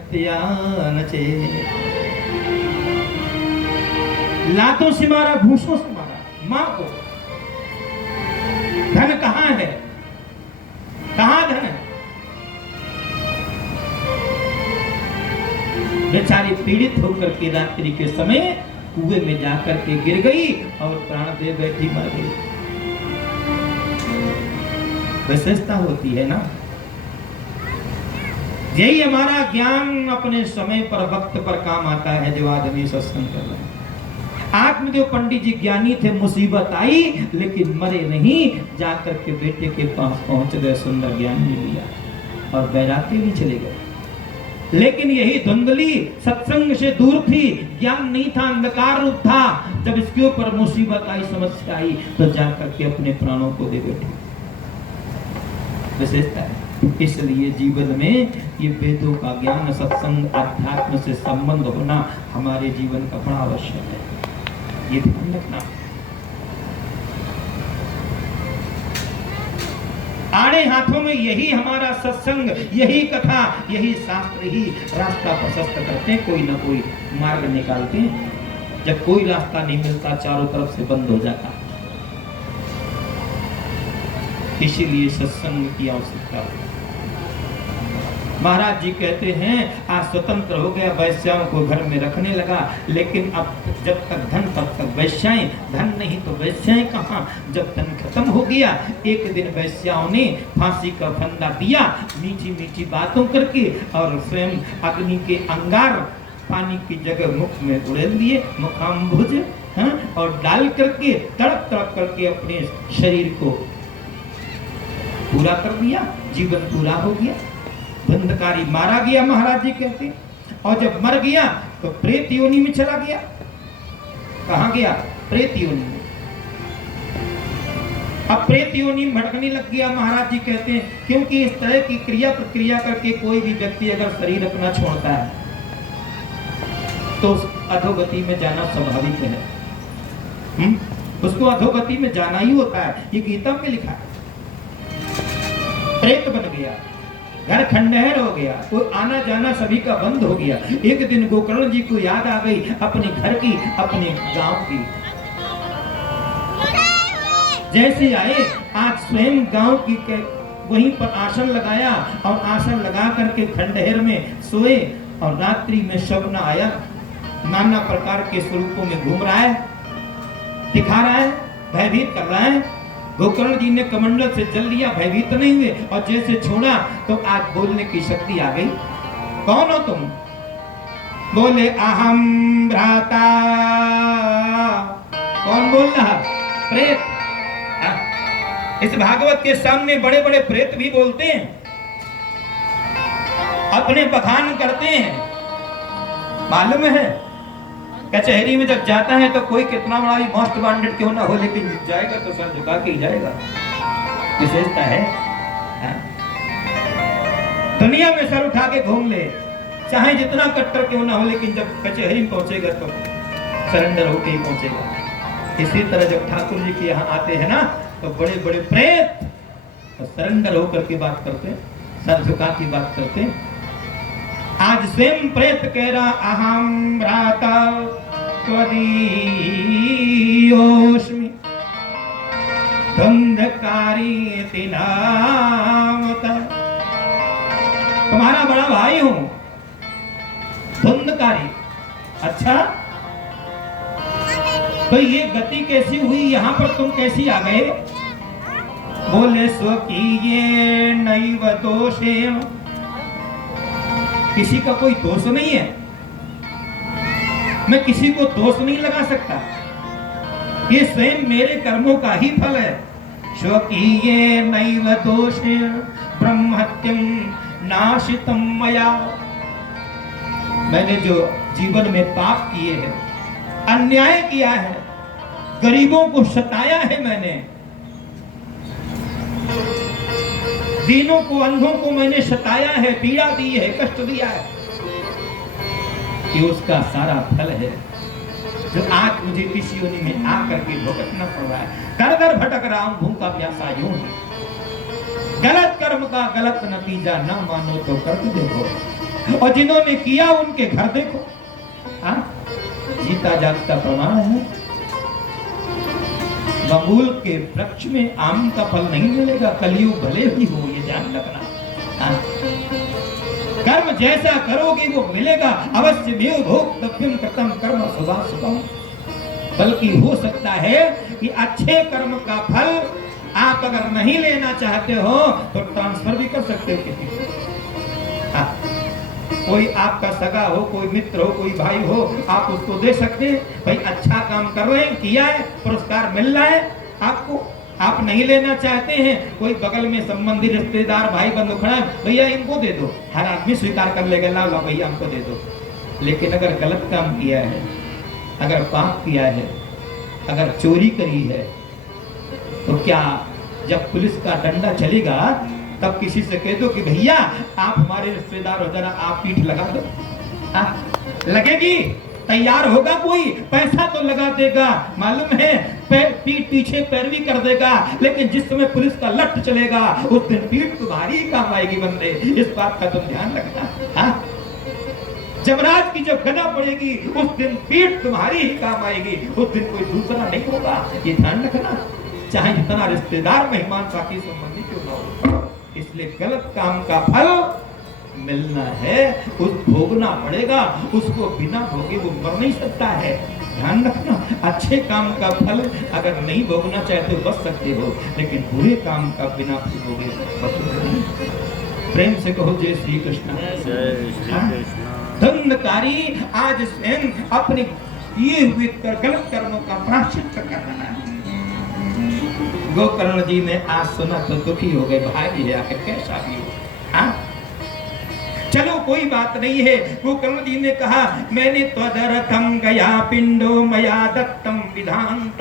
जगत्या नचे। लातों से मारा, घूसों से मारा मां को। धन कहां है, कहां धन है? बेचारी पीड़ित होकर के रात्रि के समय कुएं में जाकर के गिर गई और प्राण दे बैठी मर गई। विशेषता होती है ना। यही हमारा ज्ञान अपने समय पर वक्त पर काम आता है। जो आदमी सत्संग कर रहे हैं, आत्मदेव पंडित जी ज्ञानी थे, मुसीबत आई लेकिन मरे नहीं, जाकर के बेटे के पास पहुंच गए, सुंदर ज्ञान मिल लिया और बैराते भी चले गए। लेकिन यही धुंधली सत्संग से दूर थी, ज्ञान नहीं था, अंधकार रूप था। जब इसके ऊपर मुसीबत आई, समस्या आई, तो जाकर के अपने प्राणों को दे बैठी। विशेषता है। इसलिए जीवन में ये वेदों का ज्ञान, सत्संग, अध्यात्म से संबंध होना हमारे जीवन का बड़ा आवश्यक है। ये ध्यान रखना। आड़े हाथों में यही हमारा सत्संग, यही कथा, यही शास्त्र ही रास्ता प्रशस्त करते हैं, कोई ना कोई मार्ग निकालते हैं। जब कोई रास्ता नहीं मिलता, चारों तरफ से बंद हो जाता। इसीलिए सत्संग की आवश्यकता है। महाराज जी कहते हैं आज स्वतंत्र हो गया, वैश्याओं को घर में रखने लगा, लेकिन अब जब तक धन तब तक वैश्याएं, धन नहीं तो वैश्याएं कहाँ। जब धन खत्म हो गया, एक दिन वैश्याओं ने फांसी का फंदा दिया, मीठी मीठी बातों करके, और स्वयं अग्नि के अंगार पानी की जगह मुख में उड़ेल दिए, मुखाम्बुज, और डाल करके तड़प तड़प करके अपने शरीर को पूरा कर दिया, जीवन पूरा हो गया। बंधकारी मारा गया, महाराज जी कहते हैं। और जब मर गया तो प्रेत योनि में चला गया। कहां गया? प्रेत योनि में। अब प्रेत योनि में भटकने लग गया, महाराज जी कहते हैं, क्योंकि इस तरह की क्रिया प्रक्रिया करके कोई भी व्यक्ति अगर शरीर अपना छोड़ता है तो अधोगति में जाना स्वाभाविक है। उसको अधोगति में जाना ही होता है, ये गीता में लिखा है। प्रेत बन गया, घर खंडहर हो गया, कोई आना जाना सभी का बंद हो गया। एक दिन गोकर्ण जी को याद आ गई अपने घर की, अपने गांव की। जैसे आए, आज स्वयं गांव की वहीं पर आसन लगाया, और आसन लगा करके खंडहर में सोए, और रात्रि में सपन आया। नाना प्रकार के स्वरूपों में घूम रहा है, दिखा रहा है, भयभीत कर रहा है। गोकर्ण जी ने कमंडल से जल लिया, भयभीत नहीं हुए, और जैसे छोड़ा तो आज बोलने की शक्ति आ गई। कौन हो तुम? बोले अहम भ्राता। कौन बोल रहा? प्रेत। इस भागवत के सामने बड़े बड़े प्रेत भी बोलते हैं, अपने बखान करते हैं। मालूम है, कचहरी में जब जाता है तो कोई कितना बड़ा भी मोस्ट वांटेड क्यों ना हो, लेकिन जाएगा तो सर झुका के ही जाएगा। विशेषता है। दुनिया में सर उठा के घूम ले, चाहे जितना कट्टर क्यों ना हो, लेकिन जब कचहरी में पहुंचेगा तो सरेंडर होके ही पहुंचेगा। इसी तरह जब ठाकुर जी के यहाँ आते हैं ना, तो बड़े बड़े प्रेत तो सरेंडर होकर के बात करते, सर झुका की बात करते। आज स्वयं प्रेत कह रहा, अहम भ्राता त्वदीयोऽस्मि धुंधकारी नामता। तुम्हारा बड़ा भाई हूं, धुंधकारी। अच्छा, तो ये गति कैसी हुई, यहां पर तुम कैसी आ गए? बोले स्वकीये नैव दोषे। किसी का कोई दोष नहीं है, मैं किसी को दोष नहीं लगा सकता, ये स्वयं मेरे कर्मों का ही फल है। स्वकीये नैव दोषे ब्रह्मत्यं नाशितं मया। मैंने जो जीवन में पाप किए हैं, अन्याय किया है, गरीबों को सताया है, मैंने दीनों को, अंधों को मैंने सताया है, पीड़ा दी है, कष्ट दिया है, कि उसका सारा फल है जो आज मुझे इस योनि में आकर के भुगतना पड़ रहा है। दर दर भटक रहा हूं, भूखा प्यासा यूं ही। गलत कर्म का गलत नतीजा न मानो तो कर देखो। और जिन्होंने किया उनके घर देखो। हाँ, जीता जागता प्रमाण है। बबूल के वृक्ष में आम का फल नहीं मिलेगा, कलयुग भले ही हो, ये ध्यान रखना। हाँ? कर्म जैसा करोगे वो मिलेगा। अवश्य में भोक्तव्यम कृतं कर्म शुभाशुभम। बल्कि हो सकता है कि अच्छे कर्म का फल आप अगर नहीं लेना चाहते हो तो ट्रांसफर भी कर सकते हो किसी को। हाँ? कोई आपका सगा हो, कोई मित्र हो, कोई भाई हो, आप उसको दे सकते हैं, भाई अच्छा काम कर रहे हैं, किया है, पुरस्कार मिल रहा है आपको, आप नहीं लेना चाहते हैं, कोई बगल में संबंधी रिश्तेदार भाई बंधु खड़ा है, भैया इनको दे दो, हर आदमी स्वीकार कर लेगा, ला ला भैया हमको दे दो। लेकिन अगर गलत काम किया है, अगर पाप किया है, अगर चोरी करी है, तो क्या जब पुलिस का डंडा चलेगा तब किसी से कह दो कि भैया आप हमारे रिश्तेदार हो, जरा आप पीठ लगा दो? लगेगी? तैयार होगा कोई? पैसा तो लगा देगा, मालूम है, पीठ पीछे पैरवी कर देगा, लेकिन जिस समय पुलिस का लट चलेगा उस दिन पीठ तुम्हारी ही काम आएगी बंदे, इस बात का तुम ध्यान रखना। हाँ? जमराज की जब गदा पड़ेगी उस दिन पीठ तुम्हारी ही काम आएगी, उस दिन कोई दूसरा नहीं होगा, ये ध्यान रखना। चाहे जितना रिश्तेदार मेहमान साथी संबंधी क्यों ना हो। इसलिए गलत काम का फल मिलना है, उस भोगना पड़ेगा, उसको बिना भोगे वो मर नहीं सकता है। ध्यान रखना, अच्छे काम का फल अगर नहीं भोगना चाहते हो बच सकते हो, लेकिन बुरे काम का बिना भोगे बचोगे नहीं। प्रेम से कहो जय श्री कृष्ण। धंधकारी आज स्वयं अपने किए हुए गलत कर्मों का प्रायश्चित कर रहा है। गोकर्ण जी ने आज सुना तो दुखी हो गए, भाई है आखिर कैसा भी हो। हाँ? चलो कोई बात नहीं है। गोकर्ण जी ने कहा मैंने त्वदर्थम गया पिंडो मया दत्तम विधान